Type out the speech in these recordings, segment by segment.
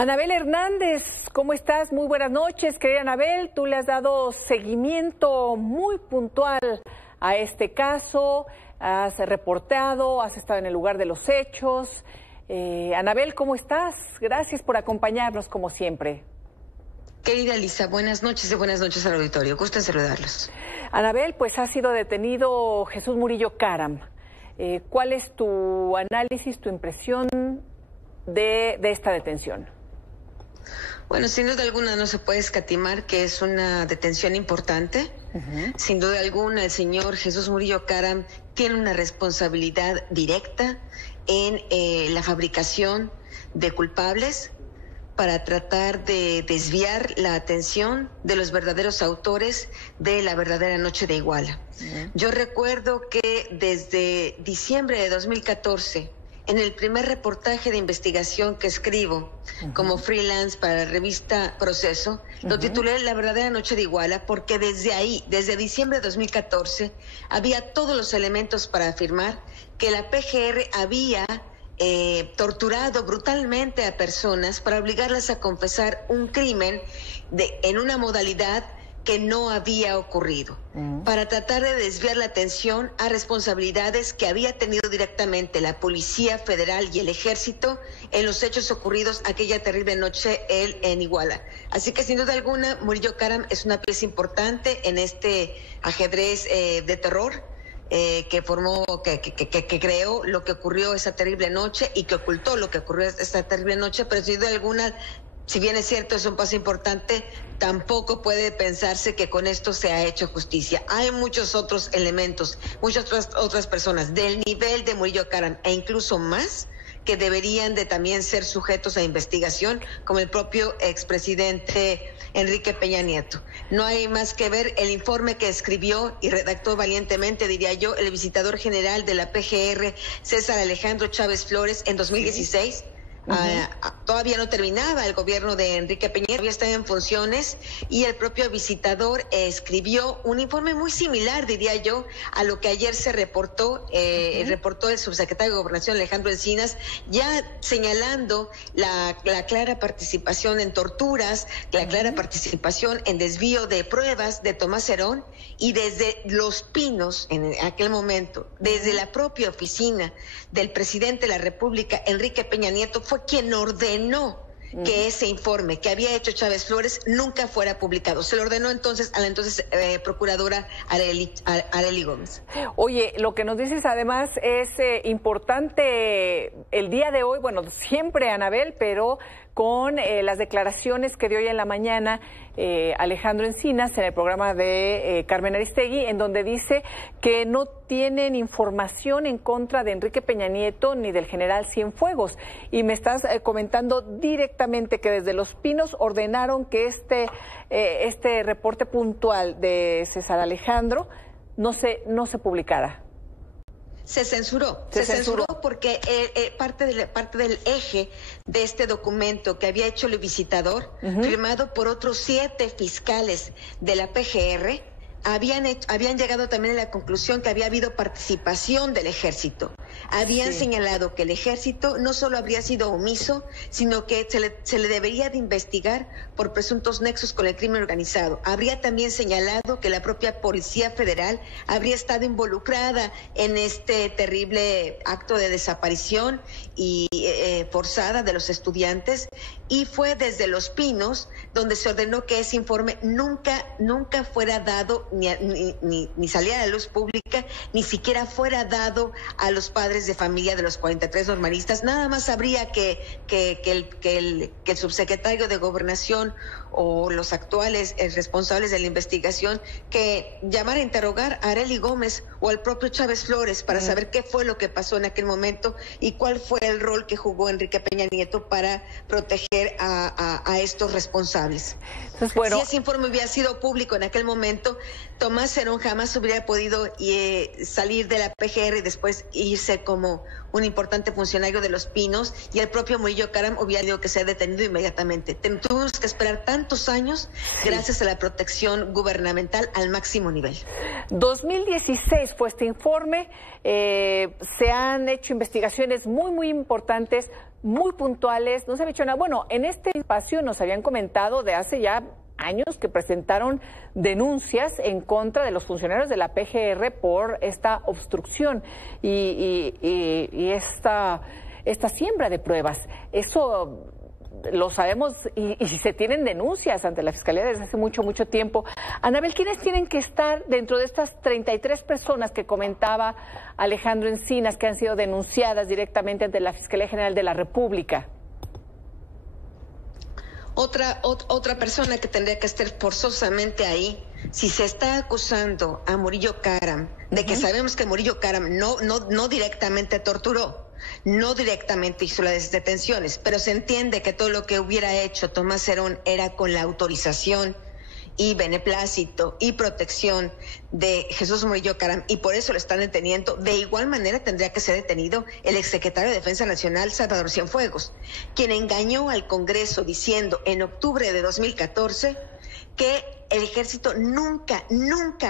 Anabel Hernández, ¿cómo estás? Muy buenas noches, querida Anabel. Tú le has dado seguimiento muy puntual a este caso, has reportado, has estado en el lugar de los hechos. Anabel, ¿cómo estás? Gracias por acompañarnos como siempre. Querida Lisa, buenas noches y buenas noches al auditorio. Gusto en saludarlos. Anabel, pues ha sido detenido Jesús Murillo Caram. ¿Cuál es tu análisis, tu impresión de esta detención? Bueno, sin duda alguna no se puede escatimar que es una detención importante. Sin duda alguna el señor Jesús Murillo Caram tiene una responsabilidad directa en la fabricación de culpables para tratar de desviar la atención de los verdaderos autores de la verdadera noche de Iguala. Yo recuerdo que desde diciembre de 2014, en el primer reportaje de investigación que escribo como freelance para la revista Proceso, lo titulé La verdadera noche de Iguala, porque desde ahí, desde diciembre de 2014, había todos los elementos para afirmar que la PGR había torturado brutalmente a personas para obligarlas a confesar un crimen en una modalidad que no había ocurrido, para tratar de desviar la atención a responsabilidades que había tenido directamente la Policía Federal y el Ejército en los hechos ocurridos aquella terrible noche en Iguala. Así que sin duda alguna, Murillo Caram es una pieza importante en este ajedrez de terror que creó lo que ocurrió esa terrible noche y que ocultó lo que ocurrió esa terrible noche, pero sin duda alguna, si bien es cierto, es un paso importante, tampoco puede pensarse que con esto se ha hecho justicia. Hay muchos otros elementos, muchas otras personas del nivel de Murillo Caram e incluso más, que deberían de también ser sujetos a investigación, como el propio expresidente Enrique Peña Nieto. No hay más que ver el informe que escribió y redactó valientemente, diría yo, el visitador general de la PGR, César Alejandro Chávez Flores, en 2016. Sí. Todavía no terminaba el gobierno de Enrique Peña, todavía estaba en funciones, y el propio visitador escribió un informe muy similar, diría yo, a lo que ayer se reportó, reportó el subsecretario de Gobernación Alejandro Encinas, ya señalando la clara participación en torturas, la clara participación en desvío de pruebas de Tomás Herón, y desde Los Pinos, en aquel momento, desde la propia oficina del presidente de la República, Enrique Peña Nieto, fue quien ordenó que ese informe que había hecho Chávez Flores nunca fuera publicado. Se lo ordenó entonces a la entonces procuradora Arely Gómez. Oye, lo que nos dices además es importante el día de hoy, bueno, siempre, Anabel, pero con las declaraciones que dio hoy en la mañana Alejandro Encinas en el programa de Carmen Aristegui, en donde dice que no tienen información en contra de Enrique Peña Nieto ni del general Cienfuegos. Y me estás comentando directamente que desde Los Pinos ordenaron que este reporte puntual de César Alejandro no se publicara. Se censuró porque parte del eje de este documento que había hecho el visitador, firmado por otros 7 fiscales de la PGR, habían llegado también a la conclusión que había habido participación del ejército. Habían señalado que el ejército no solo habría sido omiso, sino que se le debería de investigar por presuntos nexos con el crimen organizado. Habría también señalado que la propia Policía Federal habría estado involucrada en este terrible acto de desaparición y forzada de los estudiantes, y fue desde Los Pinos donde se ordenó que ese informe nunca fuera dado, ni saliera a la luz pública, ni siquiera fuera dado a los padres de familia de los 43 normalistas. Nada más habría que el subsecretario de Gobernación o los actuales responsables de la investigación que llamar a interrogar a Arely Gómez o al propio Chávez Flores para saber qué fue lo que pasó en aquel momento y cuál fue el rol que jugó Enrique Peña Nieto para proteger a estos responsables. Entonces, bueno, si ese informe hubiera sido público en aquel momento, Tomás Herón jamás hubiera podido salir de la PGR y después irse como un importante funcionario de Los Pinos, y el propio Murillo Caram hubiera tenido que ser detenido inmediatamente. Tuvimos que esperar tantos años gracias a la protección gubernamental al máximo nivel. 2016 fue este informe, se han hecho investigaciones muy importantes, muy puntuales, no se había hecho nada. Bueno, en este espacio nos habían comentado de hace ya años que presentaron denuncias en contra de los funcionarios de la PGR por esta obstrucción y esta siembra de pruebas. Eso lo sabemos y se tienen denuncias ante la Fiscalía desde hace mucho tiempo. Anabel, ¿quiénes tienen que estar dentro de estas 33 personas que comentaba Alejandro Encinas que han sido denunciadas directamente ante la Fiscalía General de la República? Otra persona que tendría que estar forzosamente ahí, si se está acusando a Murillo Karam, de que sabemos que Murillo Karam no directamente torturó, no directamente hizo las detenciones, pero se entiende que todo lo que hubiera hecho Tomás Herón era con la autorización y beneplácito y protección de Jesús Murillo Karam, y por eso lo están deteniendo. De igual manera tendría que ser detenido el exsecretario de Defensa Nacional, Salvador Cienfuegos, quien engañó al Congreso diciendo en octubre de 2014 que el ejército nunca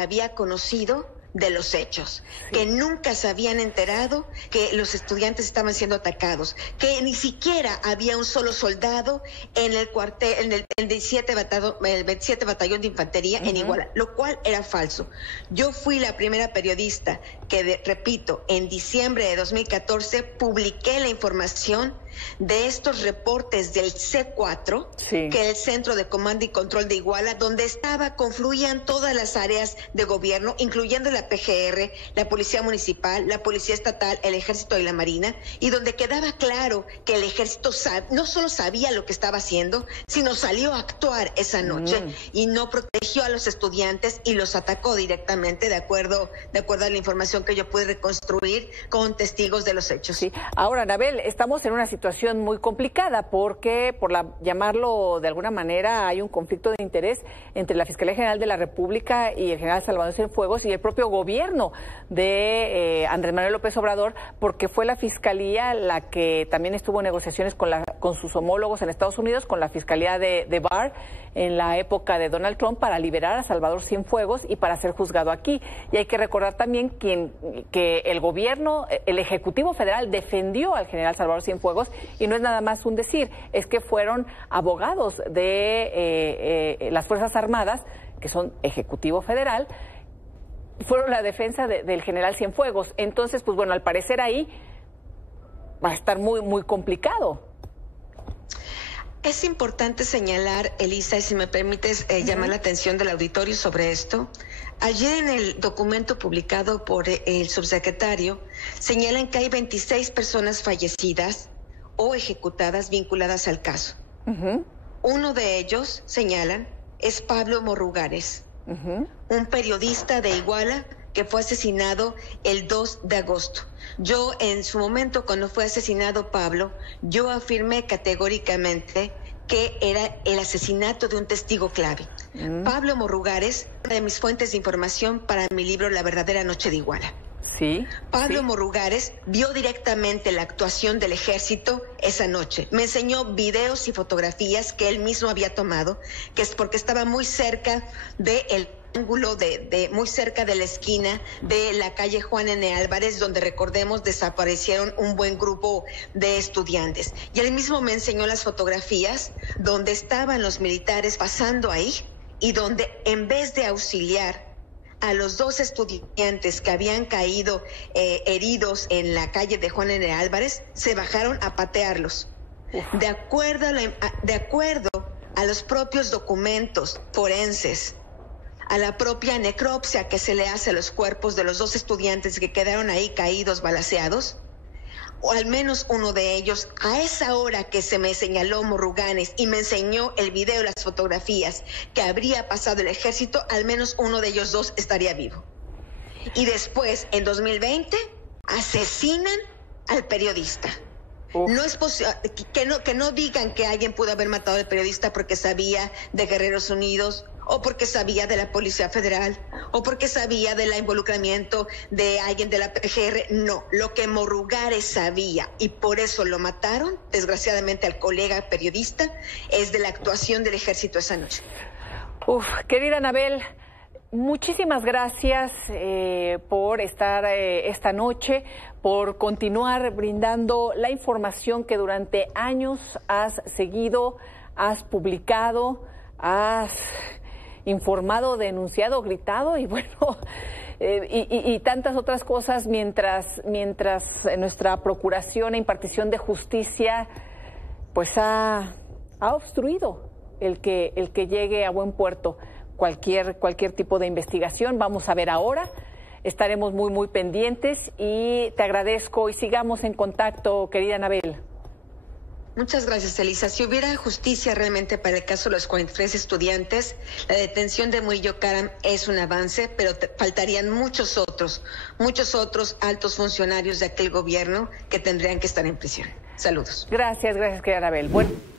había conocido de los hechos, que nunca se habían enterado que los estudiantes estaban siendo atacados, que ni siquiera había un solo soldado en el cuartel, en el 27 Batallón de Infantería en Iguala, lo cual era falso. Yo fui la primera periodista que, repito, en diciembre de 2014 publiqué la información de estos reportes del C4, que es el Centro de Comando y Control de Iguala, donde confluían todas las áreas de gobierno, incluyendo la PGR, la Policía Municipal, la Policía Estatal, el Ejército y la Marina, y donde quedaba claro que el Ejército no solo sabía lo que estaba haciendo, sino salió a actuar esa noche y no protegió a los estudiantes y los atacó directamente, de acuerdo a la información que yo pude reconstruir con testigos de los hechos. Sí. Ahora, Anabel, estamos en una situación muy complicada porque, llamarlo de alguna manera, hay un conflicto de interés entre la Fiscalía General de la República y el general Salvador Cienfuegos y el propio gobierno de Andrés Manuel López Obrador, porque fue la Fiscalía la que también estuvo en negociaciones con sus homólogos en Estados Unidos, con la Fiscalía de Barr en la época de Donald Trump, para liberar a Salvador Cienfuegos y para ser juzgado aquí. Y hay que recordar también que el gobierno, el Ejecutivo Federal defendió al general Salvador Cienfuegos, y no es nada más un decir, es que fueron abogados de las Fuerzas Armadas, que son Ejecutivo Federal, fueron la defensa del general Cienfuegos. Entonces, pues bueno, al parecer ahí va a estar muy complicado. Es importante señalar, Elisa, y si me permites llamar la atención del auditorio sobre esto. Ayer en el documento publicado por el subsecretario señalan que hay 26 personas fallecidas o ejecutadas vinculadas al caso. Uno de ellos, señalan, es Pablo Morrugares, un periodista de Iguala que fue asesinado el 2 de agosto. Yo, en su momento, cuando fue asesinado Pablo, yo afirmé categóricamente que era el asesinato de un testigo clave. Pablo Morrugares, una de mis fuentes de información para mi libro La verdadera noche de Iguala. Pablo Morrugares vio directamente la actuación del ejército esa noche. Me enseñó videos y fotografías que él mismo había tomado, que es porque estaba muy cerca del ángulo muy cerca de la esquina de la calle Juan N. Álvarez, donde, recordemos, desaparecieron un buen grupo de estudiantes. Y él mismo me enseñó las fotografías donde estaban los militares pasando ahí y donde, en vez de auxiliar a los 2 estudiantes que habían caído heridos en la calle de Juan N. Álvarez, se bajaron a patearlos. De acuerdo a los propios documentos forenses, a la propia necropsia que se le hace a los cuerpos de los 2 estudiantes que quedaron ahí caídos, balaceados, o al menos uno de ellos, a esa hora que se me señaló Morruganes y me enseñó el video, las fotografías que habría pasado el ejército, al menos uno de ellos 2 estaría vivo. Y después, en 2020, asesinan al periodista. No es posible que no digan que alguien pudo haber matado al periodista porque sabía de Guerreros Unidos, o porque sabía de la Policía Federal, o porque sabía del involucramiento de alguien de la PGR. No, lo que Morrugares sabía, y por eso lo mataron, desgraciadamente, al colega periodista, es de la actuación del ejército esa noche. Querida Anabel, muchísimas gracias por estar esta noche, por continuar brindando la información que durante años has seguido, has publicado, has informado, denunciado, gritado y bueno, y tantas otras cosas mientras nuestra procuración e impartición de justicia pues ha obstruido el que llegue a buen puerto cualquier tipo de investigación. Vamos a ver ahora, estaremos muy pendientes y te agradezco y sigamos en contacto, querida Anabel. Muchas gracias, Elisa. Si hubiera justicia realmente para el caso de los 43 estudiantes, la detención de Murillo Karam es un avance, pero faltarían muchos otros altos funcionarios de aquel gobierno que tendrían que estar en prisión. Saludos. Gracias, querida Anabel. Bueno.